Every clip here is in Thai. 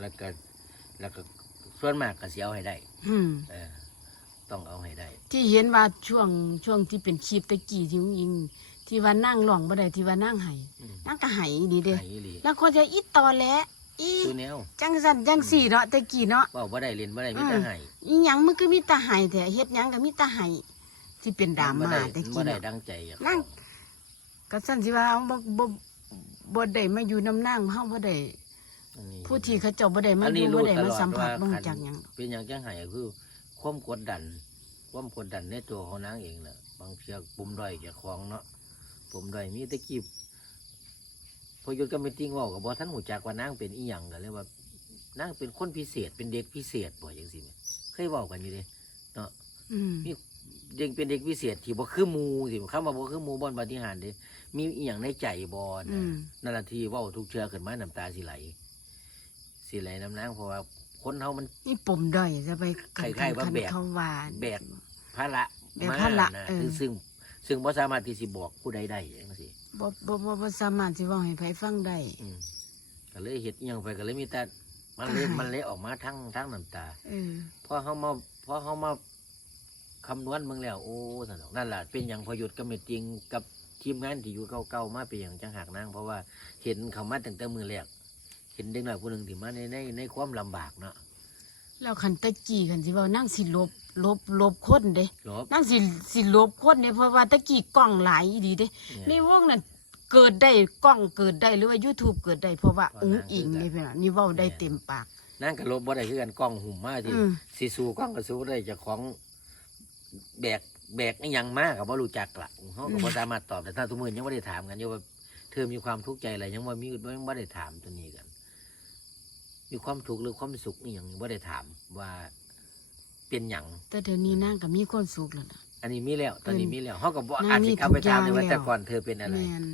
แล้วก็แล้วก็ส่วนมากก็สิเอาให้ได้อืมเออต้องเอาให้ได้ ที่เห็นว่าช่วงช่วงที่เป็นคลิปตะกี้ที่อุ้งอิง ที่ว่านั่งร้องบ่ได้ที่ว่านั่งไห้อืม นั่งก็ไห้ดีเด้ ให้อีหลีแล้วคนจะอีตอแหลอีคือแนวจังสันจังสี่เนาะตะกี้เนาะ เว้าบ่ได้เรียนบ่ได้มีแต่ให้อีหยังมันก็มีแตาไห้แต่เฮ็ดหยังก็มีแตาไห้ที่เป็นดราบ่ม่าได้ตะบ่กี้ได้เนาะ ดังใจอยากนั่ง ก็สั่นสิว่าเอาบ่บ่บ่ได้มาอยู่น้ำนางเฮาบ่ได้อันนี้ ผู้ที่เขาเจ้าบ่ได้มาอันอนี้ยู่รู้บ่ได้ตมาลอดสัมผัสว่าบ่รู้คันจักหยังเป็นอย่างจังไห้คือ ความกดดัน ความกดดันในตัวของนางเองน่ะ บางเทื่อปุ่มด้อยแก่ของเนาะปุ่มด้อยมีแตะกี้พอหยุดก็ไม่ติ้งเว่าก็บ่ทันหูจักว่านางเป็นอีหยังก็เลยว่านางเป็นคนพิเศษเป็นเด็กพิเศษบ่จังซี่แหมเคยเว้ากันอยู่เด้เนาะอืมมีเด็กเป็นเด็กพิเศษที่บ่คือหมู่สิคำว่าบ่คือหมู่บ่อนปาฏิหาริย์เด้มีอีหยังในใจบ่อืนะมนั่นล่ะที่เว้าทุกเทื่อขึ้นมาน้ำตาสิไหล สิไหลน้ำนางเพราะว่าคนเฮามัน นี่ปมด้อยจะไปกันคล้ายๆว่าคันแบก เขาว่าแบกภาระแบกภาระมนะเออ ซึ่งซึ่งซึ่งบ่สามารถที่สิบอกผู้ใดได้จังซี่บ่บ่บ่บ่สามารถสิเว้าให้ไผฟังได้ อืมก็เลยเฮ็ดอิหยังไปก็เลยมีแต่มันเลยตายมันเลยออกมาทั้งทั้งน้ำตา เออ พอเฮามาพอเฮามาคำนวณเบิ่งแล้ว โอ้สนอกนั่นล่ะเป็นอย่างพอหยุดก็ไม่จริงกับทีมงานที่อยู่เก่าๆมาเป็นอย่างจังหักนางเพราะว่าเห็นเขามาตั้งแต่มือแรก เห็นเด็กน้อยผู้หนึ่งที่มาในในในความลำบากเนาะ แล้วคันตะกี้คันสิเว้านั่งสิลบลบลบคนเด้หลบ นั่งสิสิลบคนเนี่ยเพราะว่าตะกี้กล้องหลายอีดีเด้ในเนี่ยวงนั้นเกิดได้กล้องเกิดได้หรือว่า YouTube เกิดได้เพราะว่าเพราะอุ้งนางอิงคือกันนี่เพิ่นน่ะนี่เว้าได้เนี่ยเต็มปาก นั่งกับลบบ่ได้คือกันกล้องหุ่มมาที่อืมสีสูกล้องกับสูได้เจากของแบกแบกอหยังมากกับว่ารู้จักละเขาก็บ่สามารถตอบแต่ถ้าทุกมือยังไม่ได้ถามกันอยู่ว่าเธอมีความทุกข์ใจอะไรยังว่ามียังไม่ได้ถามตัวนี้กัน มีความทุกข์หรือความสุขนี่ยังไม่ได้ถามว่าเป็นหยังแต่เดี๋ยวนี้นางก็มีความสุขแล้วนะ อันนี้มีแล้ว ตอนนี้มีแล้วเขาก็บอกนางอาจมีจะกลับไปถามทุเลยกอย่างว่าแต่แล้วก่อนเธอเป็นอะไรแม่น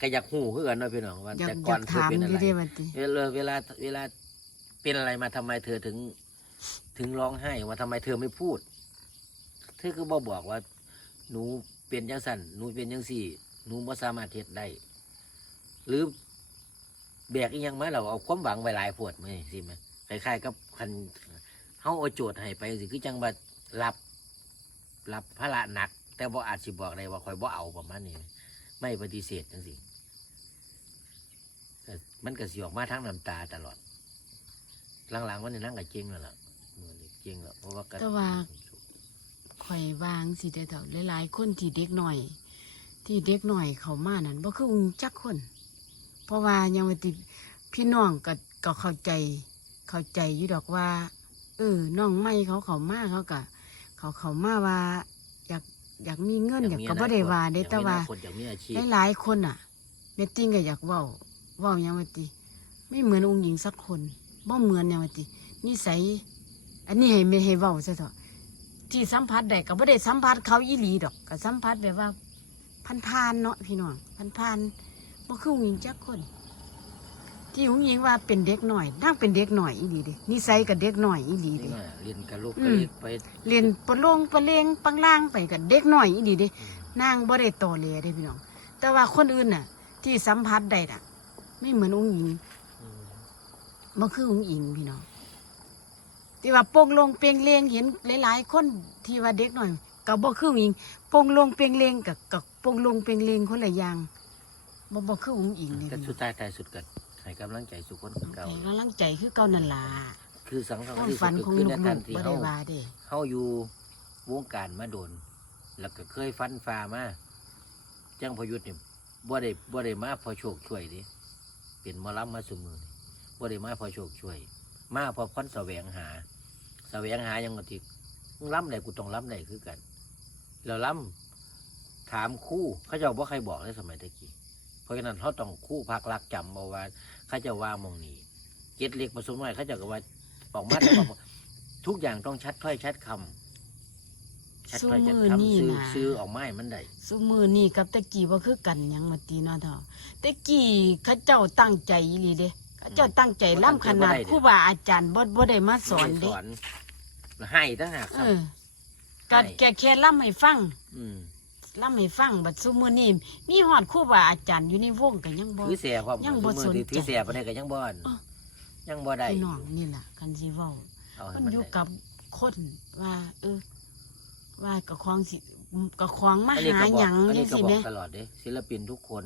ก็อยากหูคือกันเนาะพี่น้องว่าอยากแต่อก่อยานกเธอถามเป็นออะไรยู่เด้ว่าติเวลาเวลาเวลาเป็นอะไรมาทำไมเธอถึง ถึงร้องไห้ว่าทำไมเธอไม่พูด เธอคือบอกบอกว่า หนูเป็นยังสันหนูเป็นยังสี่หนูไม่สามารถเทศได้ หรือ แบกอีกอยังไหมเราเอาความหวังไว้หลายปวดไหมสิไหมคล้ายๆกับคันเฮาเอาโจทย์ให้ไปสิคือจังบัดรับรับภาระหนัก แต่บ่อาจสิบอกได้ว่าคอยบ่เอาประมาณนี้ไม่ปฏิเสธจังสิก็มันก็สิออกมาทั้งน้ำตาตลอดหลังๆวันนี้นั่งกับเจงแล้วล่ะมื้อนี้เจงแล้วเพราะว่าก็แต่ว่าข่อยวางสิได้เท่าหลายๆคนที่เด็กหน่อย ที่เด็กหน่อยเขามานั่นบ่คืออุ้งจักคน เพราะว่ายังว่าติพี่น้องก็ก็เข้าใจ เข้าใจอยู่ดอกว่า เออน้องไม่เขาเขามาเขาก็เขาเขามาว่า อยากอยากมีเงินอยากก็บ่ได้ว่าได้แต่ว่าคนอยากมีอาชีพหลายๆคนอะแม่ติ้งก็อยากเว้าเว้าหยังว่าติไม่เหมือนองค์หญิงสักคนบ่เหมือนหยังว่าตินิสัยอันนี้ให้ไม่ให้เว้าซะเถอะที่สัมผัสได้ก็บ่ได้สัมผัสเขาอีหลีดอกก็สัมผัสแบบว่าพันๆเนาะพี่น้องพันๆบ่คืออ งค์หญิงจักคน ที่องค์หญิงว่าเป็นเด็กหน่อยนั่งเป็นเด็กหน่อยอีหลีเด้นิสัยกับเด็กหน่อยอีหลีนี่เด้ว่าเรียนกับลูกอืก็มเรียกไปเรียนปะโลงปะเลงปังล่างไปกับเด็กหน่อยอีหลีเด้อืมนางบ่ได้โตเลเด้พี่น้อง แต่ว่าคนอื่นน่ะ ที่สัมผัสได้น่ะ ไม่เหมือนองค์หญิงอืมบ่คือองค์หญิงพี่น้องที่ว่าโป่งลงเปลียงเลงเห็นหลาย ๆ คนที่ว่าเด็กหน่อยก็บ่คือองค์หญิงโป่งลงเปลียงเลงกับกับโป่งลงเปลียงเลงคนละอย่าง บ่บ่คือองค์หญิงนี่แต่พี่สุน้ดองท้ายท้ายสุดกันให้กำลังใจสุขคนคือเก่าแต่กำลังใจคือเก่านั่นล่ะคือสังความที่ฝันสุดของคือลูในกทันๆที่บ่เฮาได้ว่าเด้เฮาอยู่วงการมาโดน แล้วก็เคยฟันฝ่ามาจังพยุทธ์เนี่ยบ่ได้บ่ได้มาพอโชคช่วยเดิเป็นหมอลำมาสุมือนี่บ่ได้มาพอโชคช่วย มาพอพ้นแสวงหา แสวงหายังกติมึงล้ำไหนกูต้องล้ำไหนคือกัน แล้วล้ำถามครู่เขาเจ้าบ่ใครบอกเลยสมัยตะกี้เพ ราะฉะนั้นเขาต้องครู่พักรักจำเอาว่าเขาเจะว่ามองนี้เจ็ดเล็กผสมน้อยเขาเจะก็ว่าออกมาแต่ว่าทุกอย่างต้องชัดถ้อยชัดคำชัดถ้อยชัดซุมื้อนี่คำซื้อน่ะซื้อออกมาให้มันได้ซุมือนี่กับตะกี้ว่าคือกันหยังมาตีเนาะเถอะตะกี้เขาเจ้าตั้งใจอีหลีเด้เขาเจ้าตั้งใจล่ำขนาดครูบาอาจารย์บ่บ่ได้มาสอนสเด้อนให้ตั้งหากเอครับอก็แกแค่ล่ำให้ฟัง อืม ล่ำให้ฟังบัดซุมือนี่มีฮอดครูบาอาจารย์อยู่ในวงก็ยังบ่ ถือเสียความยังบ่มือสนใจ ถือเสียไปได้ก็ยังบ่อนอ้อยังบ่ได้พี่น้องนี่แหละคันสิเว้า เอาให้มันมันอยู่ได้กับคนว่า เออ ว่ากับของสิกับของมาอันนี้หาก็บอหกยังอันจันี้งก็ซี่บอแหมกตลอดเด้ศิลปินทุกคน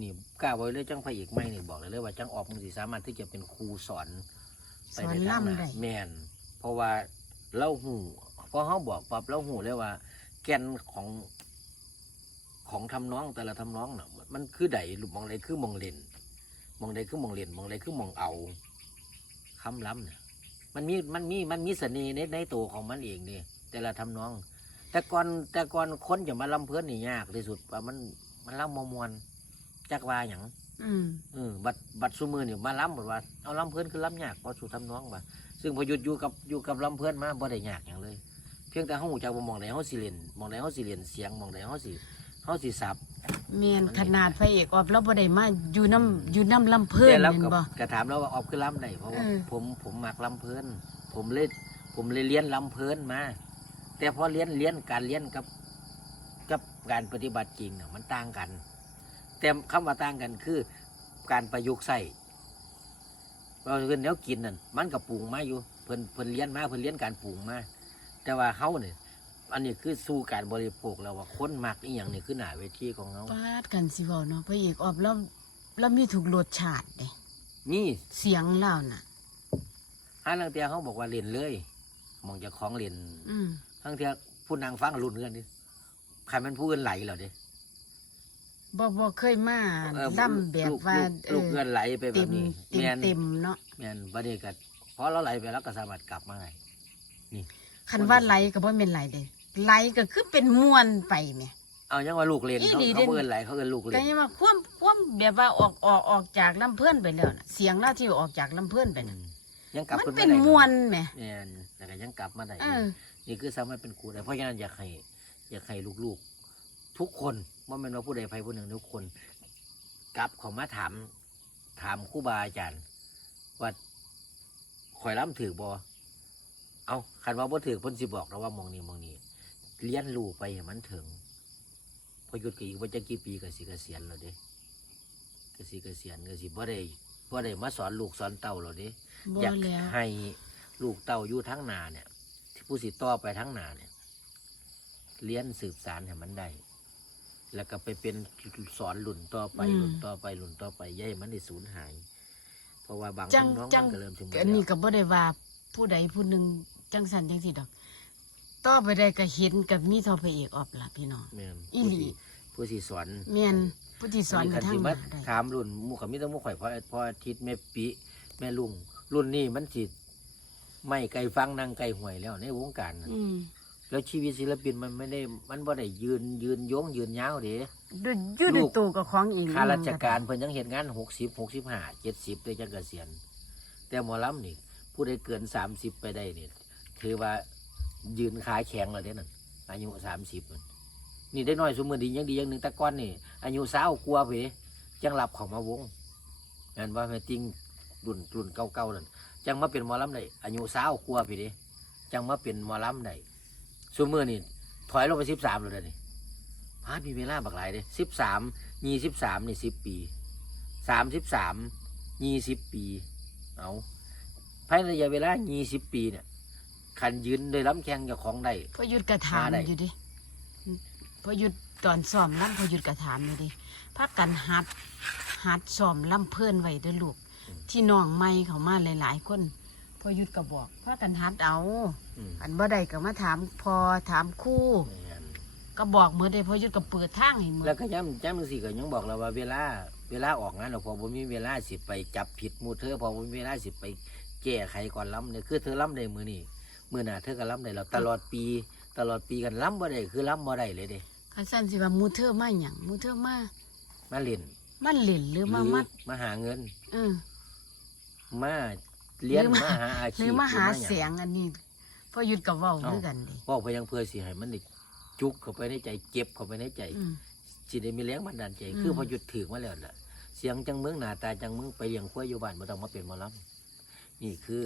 นี่กล้าไว้เลยจังพระเอกไม่นี่บอกเลยเลยว่าจังออกมึงสิสามารถที่จะเป็นครูสอนสอนใทางล่ำหาได้แม่นเพราะว่าเราหูพอเขาบอกปั๊บเราหูเลยว่า แกนของ ของทำน้องแต่ละทำน้องน่ะมันคือใดหรือมองใดคือมองเล่นมองใดคือมองเล่นมองใดคือมองเอาคำล้ำเนี่ยมันมีมันมีมันมีเสน่ห์ในในตัวของมันเองนี่แต่ละทำน้อง แต่ก่อนแต่ก่อนคนจะมาลำเพื่อนนี่ยากที่สุดว่ามันมันล่ำมมวนจักว่าอย่างอืมเออบัดบัดซุมือนี่มาล้ำบอกว่าเอาลำเพื่อนคือล้ำยากเพราะสู่ทำน้องว่าซึ่งพอหยุดอยู่กับอยู่กับลำเพื่อนมาบ่ได้ยากอย่างเลย เพียงแต่เขาหูจักว่ามองไหนเขาสิเรียนมองไหนเขาสิเรียนเสียงมองไหนเขาสิ เขาสิสับแม่นขนาดพระเอกออบเราบ่ได้มาอยู่น้ำอยู่น้ำลำเพิ่นแต่เราแม่นกับบ่กระถามเราว่าออกคือล้ำได้เพราะว่าเออ ผมผมมักล้ำเพื่อนผมเลยผมเลยเรียนล้ำเพื่อนมา แต่พอเรียนเรียนการเรียนกับกับการปฏิบัติจริงเนี่ยมันต่างกัน แต่คำว่าต่างกันคือการประยุกต์ใส่เราเพิ่นแนวกินนั่นมันกับปรุงมาอยู่เพิ่นเพิ่นเรียนมาเพิ่นเรียนการปรุงมาแต่ว่าเขาเนี่ย อันนี้คือสู่การบริโภคแล้วว่าคนมักอีหยังนี่คือหน้าเวทีของเขาปาดกันสิเว้าเนาะพระเอกออบเราเรามีถูกรสชาติเด้นี่เสียงเล่าน่ะฮาลังเตียเขาบอกว่าเล่นเลยมองจะของเล่นอืมทั้งเทียผู้นางฟังรุ่นเงินดิใครมันผู้อื่นไหลเหรอดิบ่บ่เคยมาเออล่ำแบบลูกว่าลูกเอลูอกเงินไหลไปแบเต็บมนี้เต็มแมนเต็มเนาะ แมนประเดี๋ยวกันพอเราไหลไปแล้วก็สามารถกลับมาได้ คันว่าไหลก็บ่แม่นไหลเด้ไหลก็คือเป็นมวนไปแหม เอายังว่าลูกเล่นอีเขาหลีเขาเด่นเอินไหลเขาเอินลูกก็เล่นยังว่าความความแบบว่าออกออกออกจากลำเพิ่นไปแล้วน่ะเสียงเราที่ออกจากลำเพิ่นไปอืน่ะมยังกลับมันขึ้นเป็มานได้มวนแหมแมนแต่ก็ยังกลับมาได้เออ นี่คือสามารถเป็นครูได้เพราะฉะนั้นอยากให้อยากให้ลูกๆ ทุกคนว่ามันว่าผู้ใดภัยผู้หนึ่งทุกคน กลับเขามาถาม ถามครูบาอาจารย์ว่าข่อยล้ำถือบอ เอาคันว่าบ่ถือเพิ่นสิบอกเราว่ามองนี้มองนี้เลี้ยนรู้ไปให้มันถึง พอหยุดก็อีกว่าจะกี่ปีก็สิเกษียณแล้วเด้ก็สิเกษียณก็สิบ่ได้บ่ได้มาสอนลูกสอนเต้าแล้วเด้บ่อยากแล้วให้ลูกเต้าอยู่ทั้งนาเนี่ย ที่ผู้สิต่อไปทั้งนาเนี่ยเลี้ยนสืบสารให้มันได้ แล้วก็ไปเป็นสอนหลุ่นต่อไปหลุ่นต่อไปหลุ่นต่อไปอย่าให้มันได้สูญหาย เพราะว่าบางจังน้องจัมังนก็เริ่มถึงอันนี้ก็บ่ได้ว่าผู้ใดผู้หนึ่ง จังสันจังสิดอก ต่อไปได้ก็เห็นกับมีเทอพระเอกออบล่ะพี่น้อง แม่นอีหลี ผู้สิสอนแม่นผู้ที่สอนอักันคัทางสิหมาน้าได้ถามรุ่นหมู่เขามีแต่หมู่ข่อยเพราะเพราะอาทิตย์แม่ปิแม่ลุงรุ่นนี้มันสิไม่ไกลฟังนั่งไกลห่วยแล้วในวงการน่ะอืมแล้วชีวิตศิลปินมันไม่ได้มันบ่ได้ยืนยืนโยงยืนยาวเด้ ด้วยอยู่ในตัวกับของอีกข้าราชการเพิ่นยังเห็นงานหกสิบหกสิบห้าเจ็ดสิบเลยจังเกษียณแต่หมอลำนี่ผู้ใดเกินสามสิบไปได้นี่ ถือว่ายืนขาแข็งแล้วเด้นั่นอายุสามสิบนี่ได้น้อยสมมือดียังดีอย่างหนึ่งตะก้อนนี่อายุสาวกลัวเด้จังรับเขามาวงนั่นว่าแม่ติงรุ่นรุ่นเก่าๆนั่นจังมาเป็นหมอลำได้อายุสาวกลัวเด้จังมาเป็นหมอลำได้สมมือนี่ถอยลงไปสิบสามเลยเด้อนี่พาดมีเวลาบักหลายเลยสิบสามยี่สิบสามนี่สิบปีสามสิบสามยี่สิบปี เอาภายในระยะเวลายี่สิบปีเนี่ย ขันยืนโดยล้ำแข่งกับของได้ พอหยุดกระถามมาได้ อยู่ดิพอหยุดตอนซ้อมล่ำพอหยุดกระถามอยู่ดิพักกันหัดหัดซ้อมล่ำเพิ่นไว้เด้อลูก ที่น้องไม่เขามาหลายๆคนพอหยุดก็บอกพากันหัดเอาอืมอันบ่ได้ก็มาถามพอถามครู่ แม่นก็บอกเมื่อได้พอหยุดก็เปิดทางให้หมือแล้วก็ย้ำย้ำสิก็ยังบอกเราว่าเวลาเวลาออกงานเราพอผมมีเวลาสิไปจับผิดหมูเธอพอผมมีเวลาสิไปแก้ไขก่อนล้ำเนี่ยคือเธอล้ำได้มือนี่ มือหน้าเธอก็ล้ำได้เราตลอดปี ตลอดปีกันล้ำบ่ได้คือล้ำบ่ได้เลยเด้คันสั้นสิว่าหมูเธอมาหยังหมูเธอมามาเล่นมันเล่นหรือหมารือมัดมาหาเงินเออมาเลี้ยงหรือมามาหาอาหชีพรือมาหารือเสียงอันนี้พอหยุดก็เว้าเอ้าคือกันดิบอกไปยังเพื่อสิให้มันได้จุกเข้าไปในใจเจ็บเข้าไปในใจอืมสิได้มีแรงบันดาลใจอืมคือพอหยุดถือมาแล้วล่ะ เสียงจังมึงหน้าตาจังมึงไปเลี้ยงควายอยู่บ้านไม่ต้องมาเป็นหมอลำนี่คือ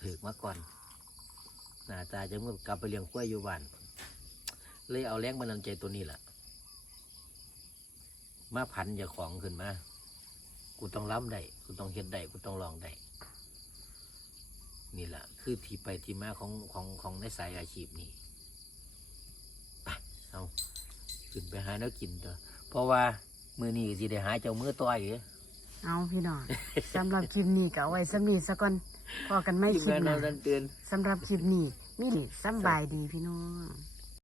ถือมาก่อน หน้าตาจังมึงกลับไปเลี้ยงควยอยู่บ้าน เลยเอาแรงบันดาลใจตัวนี้แหละมาพันอย่าของขึ้นมา กูต้องล้ำได้ กูต้องเฮ็ดได้ กูต้องลองได้ นี่แหละคือที่ไปที่มาของของของในสายอาชีพนี้ไปเอาขึ้นไปหาแล้วกินตัวเพราะว่ามือนี้สิได้หาเจ้ามือต่อยอยู่ เอาพี่น้อง สำหรับคลิปนี้ก็เอาไว้สำนีซะก่อนพอกันไม่ทีมคลิปงานหเรานะดันเตือนสำหรับคลิปนี้มีสำบายดีพี่น้อง